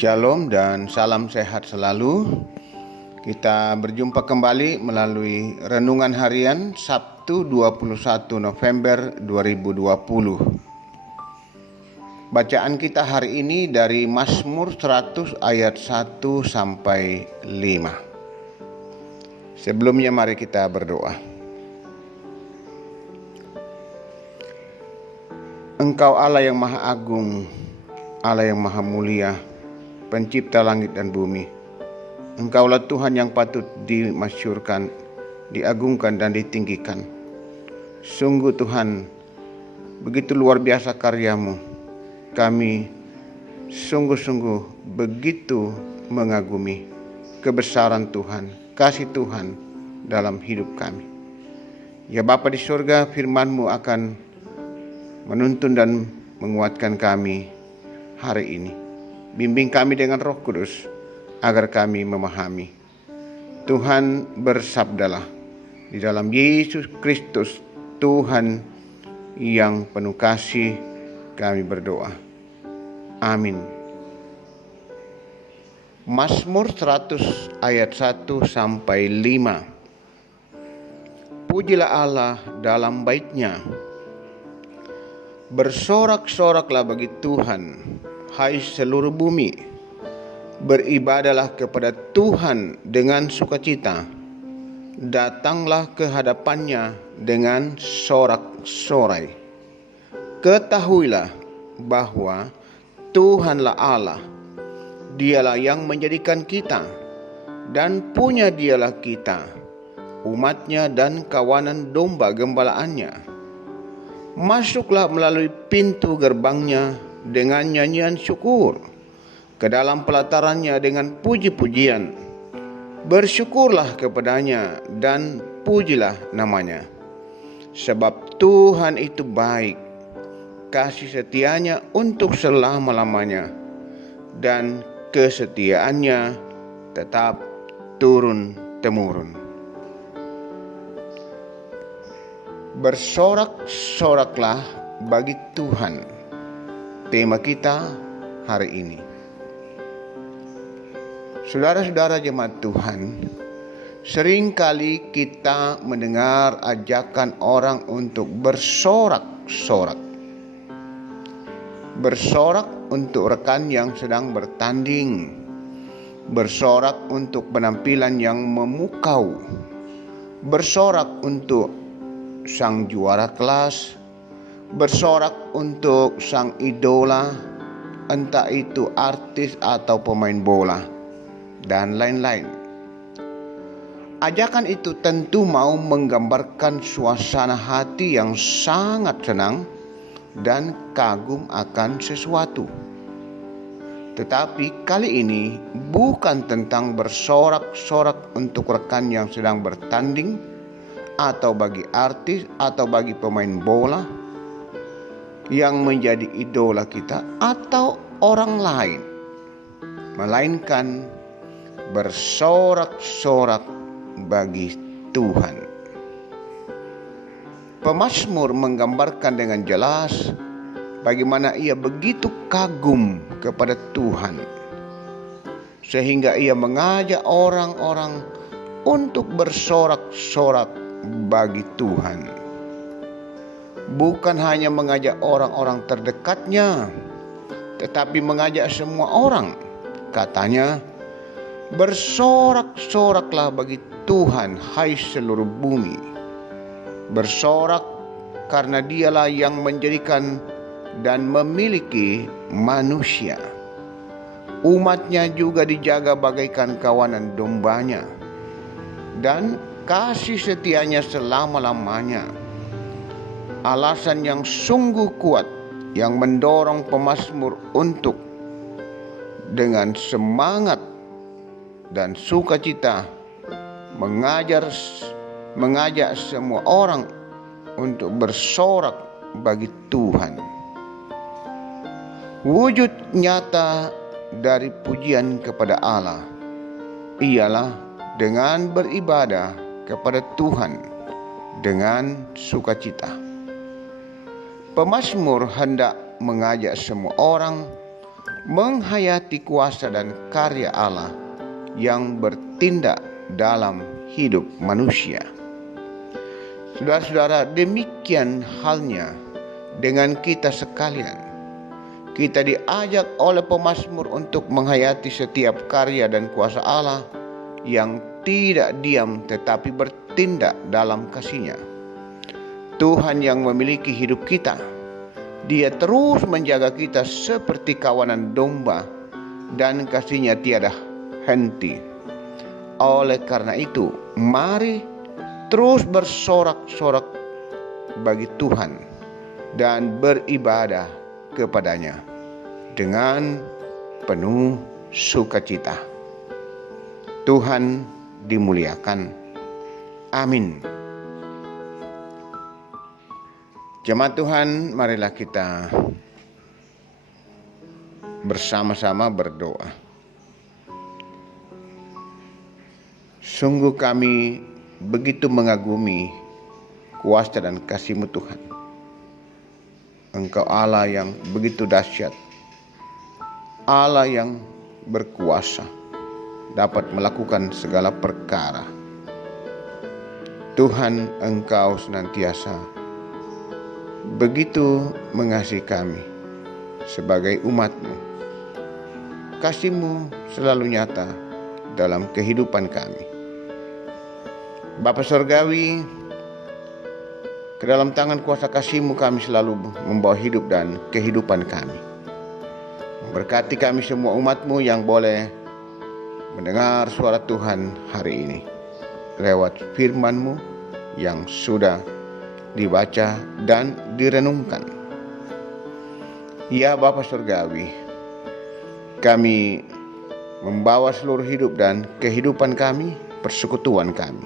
Shalom dan salam sehat selalu. Kita berjumpa kembali melalui renungan harian Sabtu 21 November 2020. Bacaan kita hari ini dari Mazmur 100 ayat 1 sampai 5. Sebelumnya mari kita berdoa. Engkau Allah yang Maha Agung, Allah yang Maha Mulia, Pencipta langit dan bumi. Engkaulah Tuhan yang patut dimasyurkan, diagungkan dan ditinggikan. Sungguh Tuhan, begitu luar biasa karyamu. Kami sungguh-sungguh begitu mengagumi kebesaran Tuhan, kasih Tuhan dalam hidup kami. Ya Bapa di surga, firman-Mu akan menuntun dan menguatkan kami hari ini. Bimbing kami dengan Roh Kudus agar kami memahami. Tuhan, bersabdalah di dalam Yesus Kristus, Tuhan yang penuh kasih, kami berdoa. Amin. Mazmur 100 ayat 1 sampai 5. Pujilah Allah dalam bait-Nya. Bersorak-soraklah bagi Tuhan, hai seluruh bumi. Beribadahlah kepada Tuhan dengan sukacita. Datanglah ke hadapan-Nya dengan sorak-sorai. Ketahuilah bahwa Tuhanlah Allah. Dialah yang menjadikan kita, dan punya Dialah kita, umat-Nya dan kawanan domba gembalaannya. Masuklah melalui pintu gerbang-Nya dengan nyanyian syukur, ke dalam pelataran-Nya dengan puji-pujian. Bersyukurlah kepada-Nya dan pujilah nama-Nya. Sebab Tuhan itu baik, kasih setia-Nya untuk selama-lamanya, dan kesetiaan-Nya tetap turun-temurun. Bersorak-soraklah bagi Tuhan. Tema kita hari ini. Saudara-saudara jemaat Tuhan, seringkali kita mendengar ajakan orang untuk bersorak-sorak. Bersorak untuk rekan yang sedang bertanding. Bersorak untuk penampilan yang memukau. Bersorak untuk sang juara kelas. Bersorak untuk sang idola, entah itu artis atau pemain bola, dan lain-lain. Ajakan itu tentu mau menggambarkan suasana hati yang sangat senang dan kagum akan sesuatu. Tetapi kali ini bukan tentang bersorak-sorak untuk rekan yang sedang bertanding, atau bagi artis atau bagi pemain bola yang menjadi idola kita atau orang lain, melainkan bersorak-sorak bagi Tuhan. Pemazmur menggambarkan dengan jelas bagaimana ia begitu kagum kepada Tuhan, sehingga ia mengajak orang-orang untuk bersorak-sorak bagi Tuhan. Bukan hanya mengajak orang-orang terdekatnya, tetapi mengajak semua orang. Katanya, bersorak-soraklah bagi Tuhan, hai seluruh bumi. Bersorak karena Dialah yang menjadikan dan memiliki manusia. Umat-Nya juga dijaga bagaikan kawanan domba-Nya, dan kasih setia-Nya selama-lamanya. Alasan yang sungguh kuat yang mendorong pemazmur untuk dengan semangat dan sukacita mengajak semua orang untuk bersorak bagi Tuhan. Wujud nyata dari pujian kepada Allah ialah dengan beribadah kepada Tuhan dengan sukacita. Pemazmur hendak mengajak semua orang menghayati kuasa dan karya Allah yang bertindak dalam hidup manusia. Saudara-saudara, demikian halnya dengan kita sekalian. Kita diajak oleh pemazmur untuk menghayati setiap karya dan kuasa Allah yang tidak diam tetapi bertindak dalam kasih-Nya. Tuhan yang memiliki hidup kita, Dia terus menjaga kita seperti kawanan domba, dan kasih-Nya tiada henti. Oleh karena itu, mari terus bersorak-sorak bagi Tuhan dan beribadah kepada-Nya dengan penuh sukacita. Tuhan dimuliakan. Amin. Jemaat Tuhan, marilah kita bersama-sama berdoa. Sungguh kami begitu mengagumi kuasa dan kasih-Mu Tuhan. Engkau Allah yang begitu dahsyat, Allah yang berkuasa, dapat melakukan segala perkara. Tuhan, Engkau senantiasa begitu mengasihi kami sebagai umat-Mu. Kasih-Mu selalu nyata dalam kehidupan kami. Bapa Surgawi, ke dalam tangan kuasa kasih-Mu kami selalu membawa hidup dan kehidupan kami. Berkati kami semua umat-Mu yang boleh mendengar suara Tuhan hari ini lewat firman-Mu yang sudah dibaca dan direnungkan. Ya Bapa Surgawi, kami membawa seluruh hidup dan kehidupan kami, persekutuan kami,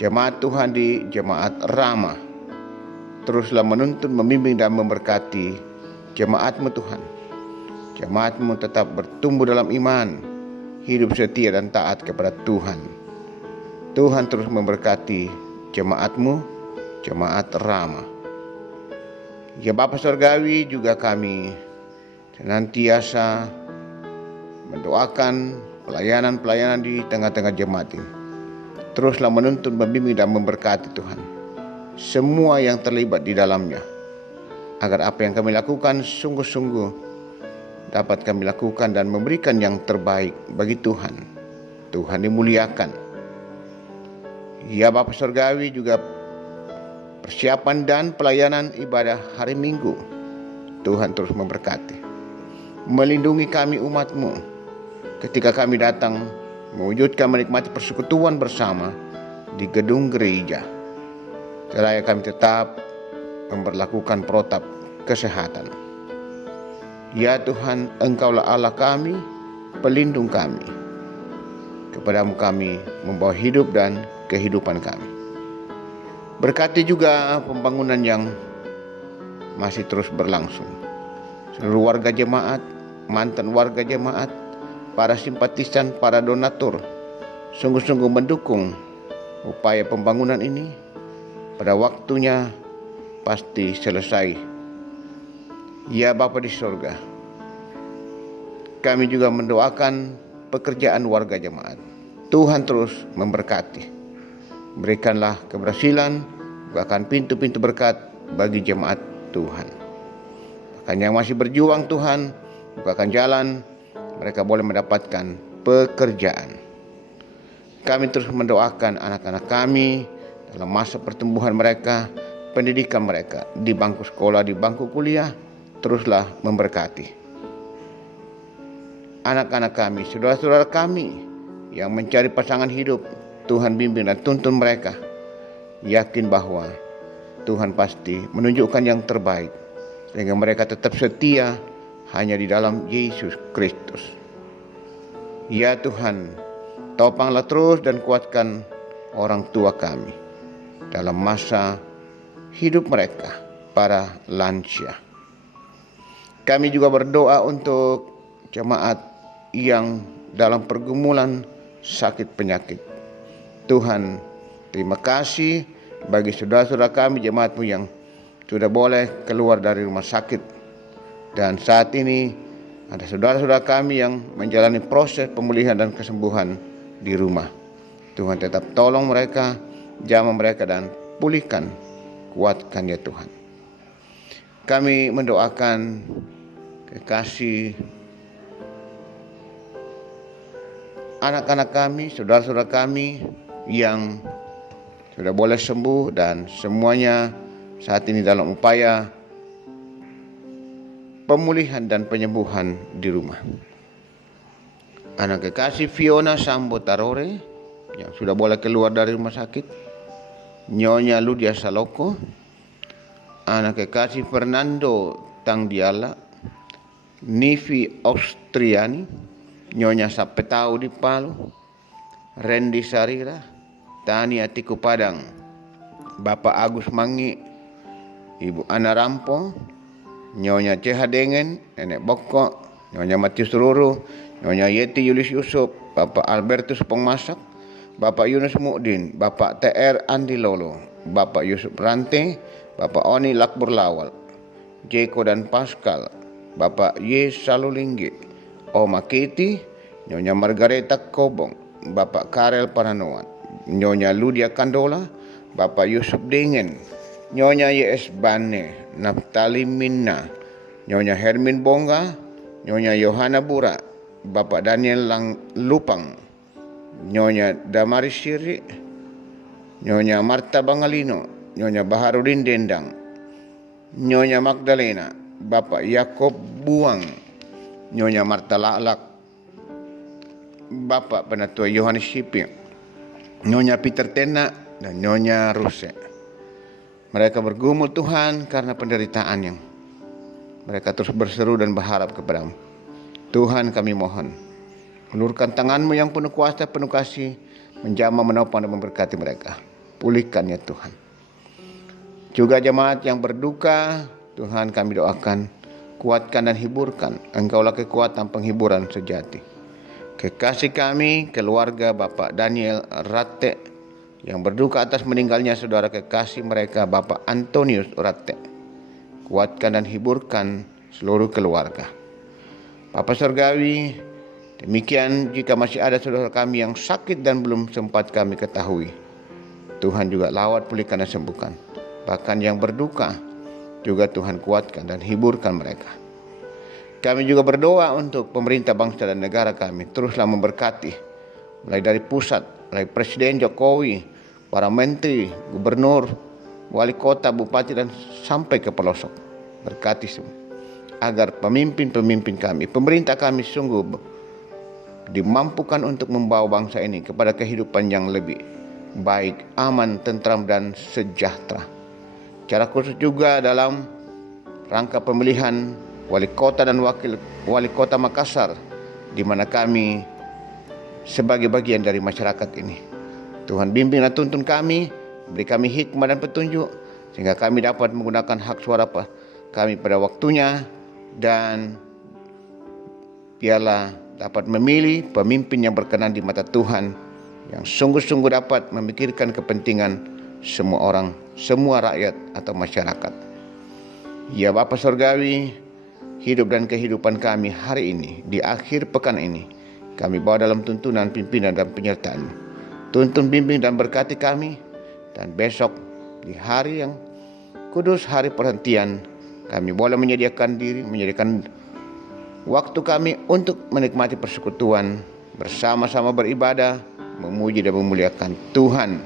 jemaat Tuhan di Jemaat Rama, teruslah menuntun, membimbing dan memberkati jemaat-Mu Tuhan. Jemaat-Mu tetap bertumbuh dalam iman, hidup setia dan taat kepada Tuhan. Tuhan terus memberkati jemaat-Mu, Jemaat Rama. Ya Bapa Surgawi, juga kami senantiasa mendoakan pelayanan-pelayanan di tengah-tengah jemaat ini. Teruslah menuntun, membimbing dan memberkati Tuhan semua yang terlibat di dalamnya, agar apa yang kami lakukan sungguh-sungguh dapat kami lakukan dan memberikan yang terbaik bagi Tuhan. Tuhan dimuliakan. Ya Bapa Surgawi, juga persiapan dan pelayanan ibadah hari Minggu, Tuhan terus memberkati, melindungi kami umat-Mu ketika kami datang mewujudkan menikmati persekutuan bersama di gedung gereja. Seraya kami tetap memperlakukan protap kesehatan. Ya Tuhan, Engkaulah Allah kami, pelindung kami. Kepadamu kami membawa hidup dan kehidupan kami. Berkati juga pembangunan yang masih terus berlangsung. Seluruh warga jemaat, mantan warga jemaat, para simpatisan, para donatur, sungguh-sungguh mendukung upaya pembangunan ini. Pada waktunya pasti selesai. Ya Bapa di surga, kami juga mendoakan pekerjaan warga jemaat. Tuhan terus memberkati. Berikanlah keberhasilan, bukakan pintu-pintu berkat bagi jemaat Tuhan. Bahkan yang masih berjuang, Tuhan, bukakan jalan, mereka boleh mendapatkan pekerjaan. Kami terus mendoakan anak-anak kami dalam masa pertumbuhan mereka, pendidikan mereka di bangku sekolah, di bangku kuliah, teruslah memberkati. Anak-anak kami, saudara-saudara kami yang mencari pasangan hidup, Tuhan bimbing dan tuntun mereka. Yakin bahwa Tuhan pasti menunjukkan yang terbaik, sehingga mereka tetap setia hanya di dalam Yesus Kristus. Ya Tuhan, topanglah terus dan kuatkan orang tua kami dalam masa hidup mereka, para lansia. Kami juga berdoa untuk jemaat yang dalam pergumulan sakit penyakit. Tuhan, terima kasih bagi saudara-saudara kami, jemaat-Mu yang sudah boleh keluar dari rumah sakit. Dan saat ini Ada saudara-saudara kami yang menjalani proses pemulihan dan kesembuhan di rumah. Tuhan tetap tolong mereka, jamah mereka dan pulihkan, kuatkan ya Tuhan. Kami mendoakan kekasih anak-anak kami, saudara-saudara kami yang sudah boleh sembuh dan semuanya saat ini dalam upaya pemulihan dan penyembuhan di rumah. Anak kekasih Fiona Sambo Tarore yang sudah boleh keluar dari rumah sakit, Nyonya Ludia Saloko, anak kekasih Fernando Tangdiala, Nivi Austriani, Nyonya Sapetau di Palu, Randy Sarira, Tani Atiku Padang, Bapak Agus Mangi, Ibu Ana Rampo, Nyonya Ceha Dengan, Nenek Bokko, Nyonya Matius Ruru, Nyonya Yeti Yulis Yusuf, Bapak Albertus Pengmasak, Bapak Yunus Mu'din, Bapak TR Andi Lolo, Bapak Yusuf Rante, Bapak Oni Lakbur Lawal, Jeko dan Pascal, Bapak Y Salulinggi, Oma Kiti, Nyonya Margareta Kobong, Bapak Karel Paranoan, Nyonya Ludia Kandola, Bapak Yusuf Dingen, Nyonya YS Bane, Naftali Minna, Nyonya Hermin Bongga, Nyonya Yohana Bura, Bapak Daniel Lupang, Nyonya Damaris Siri, Nyonya Marta Bangalino, Nyonya Baharudin Dendang, Nyonya Magdalena, Bapak Yakob Buang, Nyonya Marta Lalak, Bapak Penatua Yohanes Siping, Nyonya Peter Tena, dan Nyonya Ruse. Mereka bergumul Tuhan karena penderitaan yang mereka terus berseru dan berharap kepadamu. Tuhan kami mohon, ulurkan tangan-Mu yang penuh kuasa, penuh kasih, menjamah, menopang dan memberkati mereka. Pulihkan ya Tuhan. Juga jemaat yang berduka, Tuhan kami doakan, kuatkan dan hiburkan. Engkaulah kekuatan penghiburan sejati. Kekasih kami, keluarga Bapak Daniel Rate, yang berduka atas meninggalnya saudara kekasih mereka Bapak Antonius Rate. Kuatkan dan hiburkan seluruh keluarga. Bapa Surgawi, demikian jika masih ada saudara kami yang sakit dan belum sempat kami ketahui, Tuhan juga lawat, pulihkan dan sembuhkan. Bahkan yang berduka juga Tuhan kuatkan dan hiburkan mereka. Kami juga berdoa untuk pemerintah bangsa dan negara kami, teruslah memberkati, mulai dari pusat, mulai Presiden Jokowi, para menteri, gubernur, wali kota, bupati, dan sampai ke pelosok. Berkati semua, agar pemimpin-pemimpin kami, pemerintah kami sungguh dimampukan untuk membawa bangsa ini kepada kehidupan yang lebih baik, aman, tentram, dan sejahtera. Secara khusus juga dalam rangka pemilihan wali kota dan wakil wali kota Makassar, di mana kami sebagai bagian dari masyarakat ini. Tuhan bimbing dan tuntun kami, beri kami hikmah dan petunjuk, sehingga kami dapat menggunakan hak suara kami pada waktunya, dan biarlah dapat memilih pemimpin yang berkenan di mata Tuhan, yang sungguh-sungguh dapat memikirkan kepentingan semua orang, semua rakyat atau masyarakat. Ya Bapa Surgawi, hidup dan kehidupan kami hari ini, di akhir pekan ini, kami bawa dalam tuntunan, pimpinan, dan penyertaan-Mu. Tuntun, bimbing, dan berkati kami. Dan besok di hari yang kudus, hari perhentian, kami boleh menyediakan waktu kami untuk menikmati persekutuan, bersama-sama beribadah, memuji dan memuliakan Tuhan.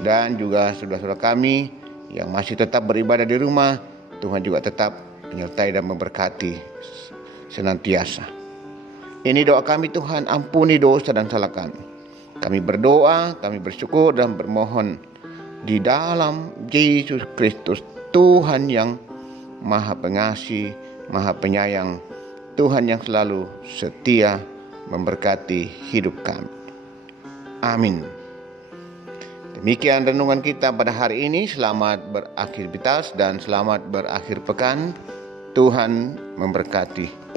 Dan juga saudara-saudara kami yang masih tetap beribadah di rumah, Tuhan juga tetap menyertai dan memberkati senantiasa. Ini doa kami Tuhan, ampuni dosa dan salah kami. Kami berdoa, kami bersyukur dan bermohon di dalam Yesus Kristus, Tuhan yang Maha Pengasih, Maha Penyayang, Tuhan yang selalu setia memberkati hidup kami. Amin. Demikian renungan kita pada hari ini. Selamat beraktivitas dan selamat berakhir pekan. Tuhan memberkati.